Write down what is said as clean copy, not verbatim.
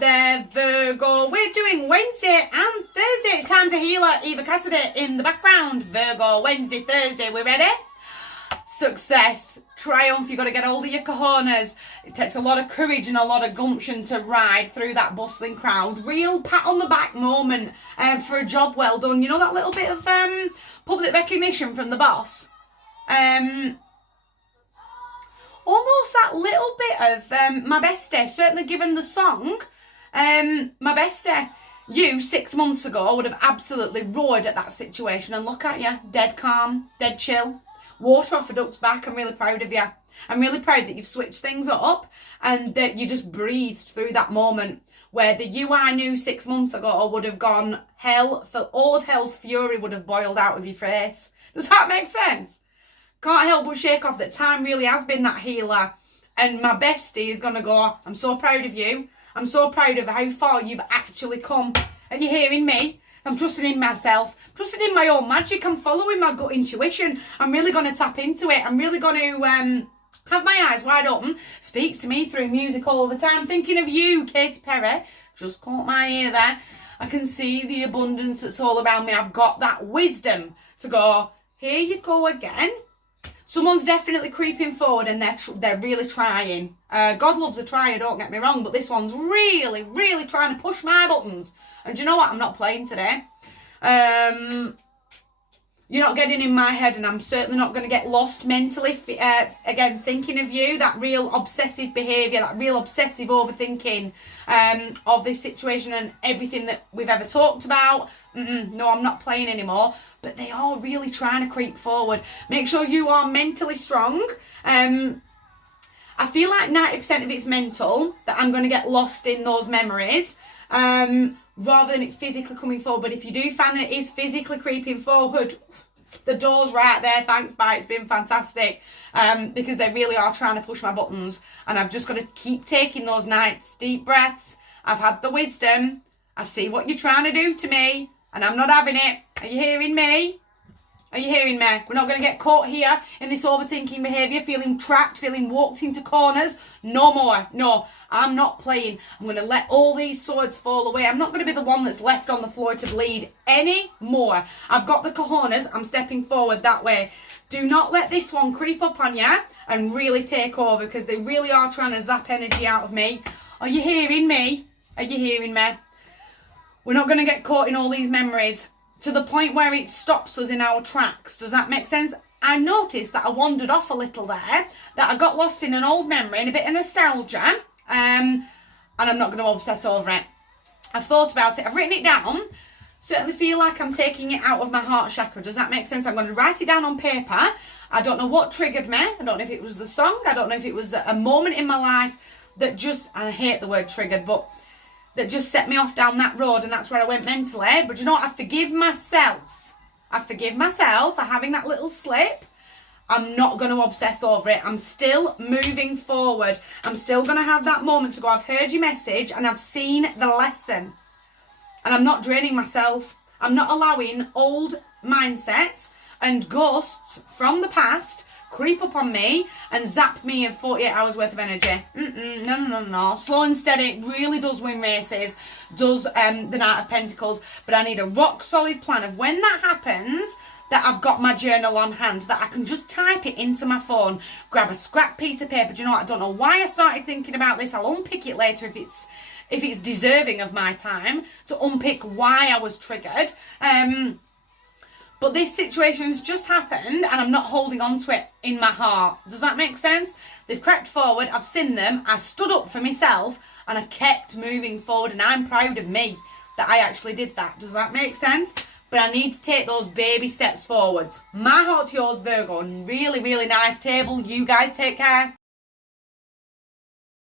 there, Virgo. We're doing Wednesday and Thursday. It's time to healer Eva Cassidy in the background. Virgo, Wednesday, Thursday. We ready? Success, triumph. You've got to get hold of your cojones. It takes a lot of courage and a lot of gumption to ride through that bustling crowd. Real pat on the back moment for a job well done. You know, that little bit of public recognition from the boss. Almost that little bit of my bestie, certainly given the song, my bestie. You, 6 months ago, would have absolutely roared at that situation, and look at you, dead calm, dead chill. Water off a duck's back. I'm really proud of you. I'm really proud that you've switched things up and that you just breathed through that moment where the you I knew 6 months ago would have gone hell, for all of hell's fury would have boiled out of your face. Does that make sense? Can't help but shake off that time really has been that healer. And my bestie is going to go, I'm so proud of you. I'm so proud of how far you've actually come. Are you hearing me? I'm trusting in myself. I'm trusting in my own magic. I'm following my gut intuition. I'm really going to tap into it. I'm really going to have my eyes wide open. Speaks to me through music all the time. Thinking of you, Katy Perry. Just caught my ear there. I can see the abundance that's all around me. I've got that wisdom to go, here you go again. Someone's definitely creeping forward and they're really trying. God loves a trier, don't get me wrong, but this one's really, really trying to push my buttons. And do you know what? I'm not playing today. You're not getting in my head, and I'm certainly not going to get lost mentally. Again, thinking of you, that real obsessive behaviour, that real obsessive overthinking of this situation and everything that we've ever talked about. No, I'm not playing anymore. But they are really trying to creep forward. Make sure you are mentally strong. I feel like 90% of it's mental, that I'm going to get lost in those memories. Rather than it physically coming forward. But if you do find that it is physically creeping forward, the door's right there. Thanks, bye. It's been fantastic. Because they really are trying to push my buttons. And I've just got to keep taking those nice deep breaths. I've had the wisdom. I see what you're trying to do to me. And I'm not having it. Are you hearing me? Are you hearing me? We're not going to get caught here in this overthinking behaviour, feeling trapped, feeling walked into corners. No more. No, I'm not playing. I'm going to let all these swords fall away. I'm not going to be the one that's left on the floor to bleed anymore. I've got the cojones. I'm stepping forward that way. Do not let this one creep up on you and really take over, because they really are trying to zap energy out of me. Are you hearing me? Are you hearing me? We're not going to get caught in all these memories to the point where it stops us in our tracks. Does that make sense? I noticed that I wandered off a little there, that I got lost in an old memory and a bit of nostalgia, and I'm not going to obsess over it. I've thought about it. I've written it down. Certainly feel like I'm taking it out of my heart chakra. Does that make sense? I'm going to write it down on paper. I don't know what triggered me. I don't know if it was the song. I don't know if it was a moment in my life that just, and I hate the word triggered, but that just set me off down that road, and that's where I went mentally. But you know what? I forgive myself. I forgive myself for having that little slip. I'm not going to obsess over it. I'm still moving forward. I'm still going to have that moment to go, I've heard your message and I've seen the lesson. And I'm not draining myself. I'm not allowing old mindsets and ghosts from the past creep up on me and zap me in 48 hours worth of energy. No. Slow and steady really does win races, does the Knight of Pentacles, but I need a rock solid plan of when that happens, that I've got my journal on hand, that I can just type it into my phone, grab a scrap piece of paper. Do you know what? I don't know why I started thinking about this. I'll unpick it later if it's deserving of my time to unpick why I was triggered. But this situation's just happened and I'm not holding on to it in my heart. Does that make sense? They've crept forward, I've seen them, I stood up for myself and I kept moving forward, and I'm proud of me that I actually did that. Does that make sense? But I need to take those baby steps forwards. My heart to yours, Virgo. Really, really nice table. You guys take care.